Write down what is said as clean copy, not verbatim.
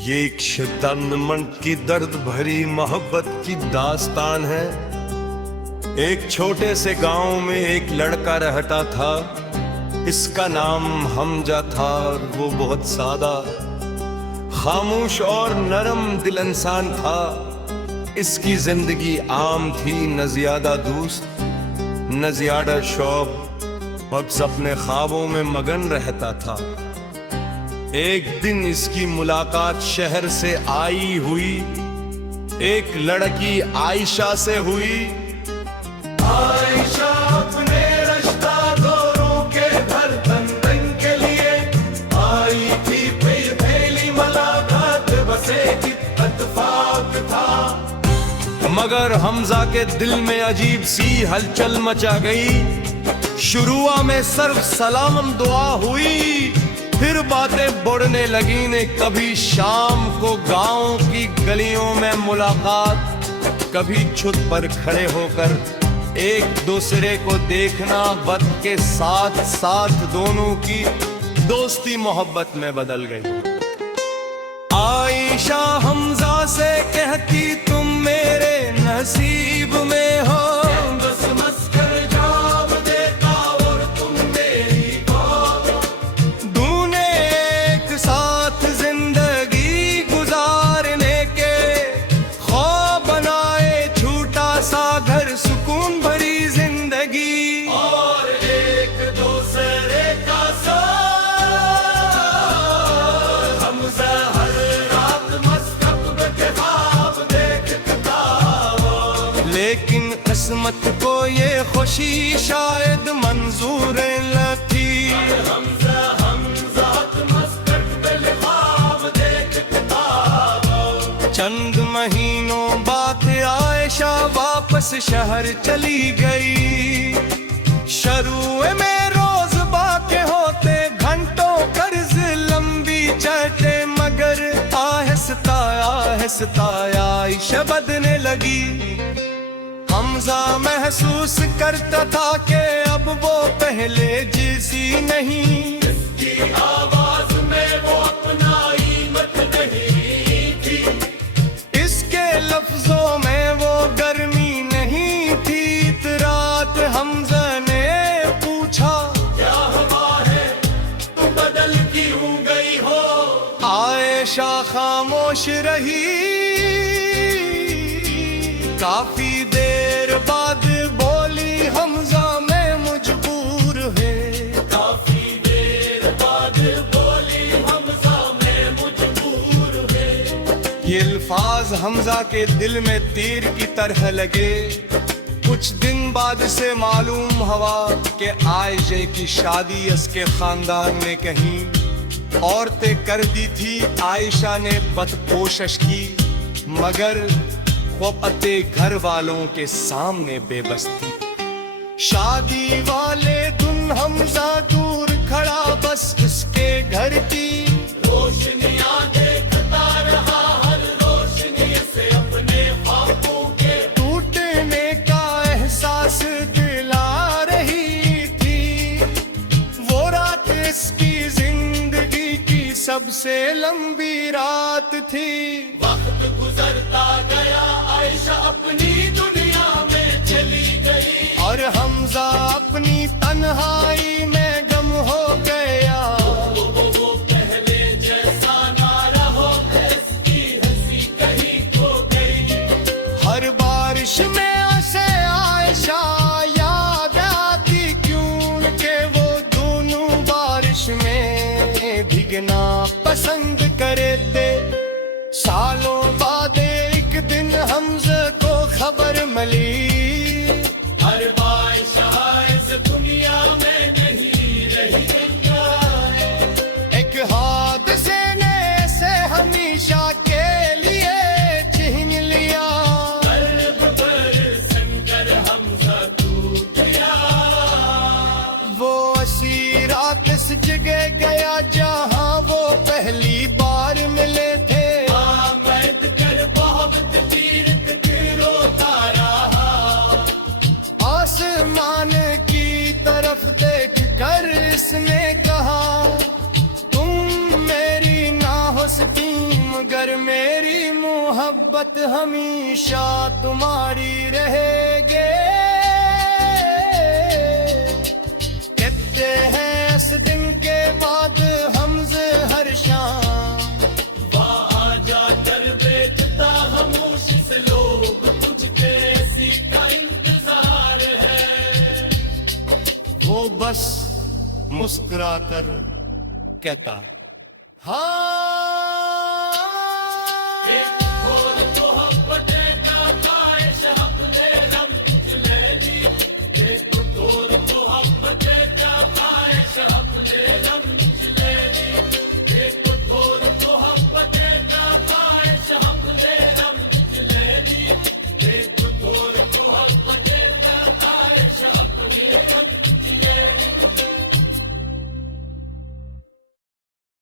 ये एक शिद्दतमंद की दर्द भरी मोहब्बत की दास्तान है। एक छोटे से गांव में एक लड़का रहता था। इसका नाम हमजा था और वो बहुत सादा, खामोश और नरम दिल इंसान था। इसकी जिंदगी आम थी, न ज्यादा दोस्त न ज्यादा शौक, बस अपने ख्वाबों में मगन रहता था। एक दिन इसकी मुलाकात शहर से आई हुई एक लड़की आयशा से हुई। आयशा अपने रिश्ता दोनों के घर बंधन के लिए आई थी। पहली मुलाकात बस एक इत्तेफाक था, मगर हमजा के दिल में अजीब सी हलचल मचा गई। शुरुआ में सिर्फ सलाम दुआ हुई, फिर बातें बढ़ने लगी ने। कभी शाम को गांव की गलियों में मुलाकात, कभी छत पर खड़े होकर एक दूसरे को देखना। वक्त के साथ साथ दोनों की दोस्ती मोहब्बत में बदल गई। आयशा हमजा से कहती तुम मेरे नसीब में हो, बस मस्कर जाम देता और तुम मेरी को। दूने एक साथ जिंदगी गुजारने के ख्वाब बनाए, छोटा सा घर सुकून भरी जिंदगी और एक दूसरे का साथ। हमजा हर रात मस्कब के ख्वाब देखता, लेकिन किस्मत को ये खुशी शायद मंजूर न थी। चंद महीनों बाद आयशा वापस शहर चली गई। शुरू में रोज बातें होते, घंटों कर्ज लंबी चढ़ते, मगर आहिस्ता आहिस्ता आयशा बदलने लगी। हमजा महसूस करता था कि अब वो पहले जैसी नहीं। इसकी आवाज में वो अपना कीमत नहीं थी, इसके लफ्जों में वो गर्मी नहीं थी। रात हमजा ने पूछा क्या हुआ है, तू बदल क्यों गई हो। आयशा खामोश रही। काफी देर बाद बोली हमजा मैं मजबूर है। काफी देर बाद बोली हमजा मैं मजबूर है। ये अल्फाज हमजा के दिल में तीर की तरह लगे। कुछ दिन बाद से मालूम हुआ कि आयशा की शादी इसके खानदान ने कहीं और तय कर दी थी। आयशा ने बदकोशिश की, मगर वो अपने घर वालों के सामने बेबस थी। शादी वाले दिन हमजा दूर खड़ा, बस इसके घर की रोशनियां देखता रहा। हर रोशनी से अपने ख्वाबों के टूटने का एहसास दिला रही थी। वो रात इसकी जिंदगी की सबसे लंबी रात थी। वक्त गुजरता गया, आयशा अपनी दुनिया में चली गई और हमजा अपनी तन्हाई में गम हो गया। वो पहले जैसा ना रहो, इसकी हंसी कहीं खो गई। हर बारिश में ऐसे आयशा याद आती, क्यों के वो दोनों बारिश में भीगना पसंद करे थे। सालों बाद एक दिन हमजा को खबर मिली, हर आयशा इस दुनिया में नहीं रही। एक हादसे ने से हमेशा के लिए छीन लिया। कल्ब पर संकर हमजा टूट गया। वो ऐसी रात इस जगह गया जहां वो पहली बार मिले थे। आसमान की तरफ देख कर इसने कहा तुम मेरी ना हो सकी मगर मेरी मोहब्बत हमेशा तुम्हारी रहेगे। कहते हैं इस दिन के बाद हमसे हर शाम आजा डर बेचता खामोश से लोग तुझ पे ऐसी का इंतजार है। वो बस मुस्कुरा कर कहता हाँ।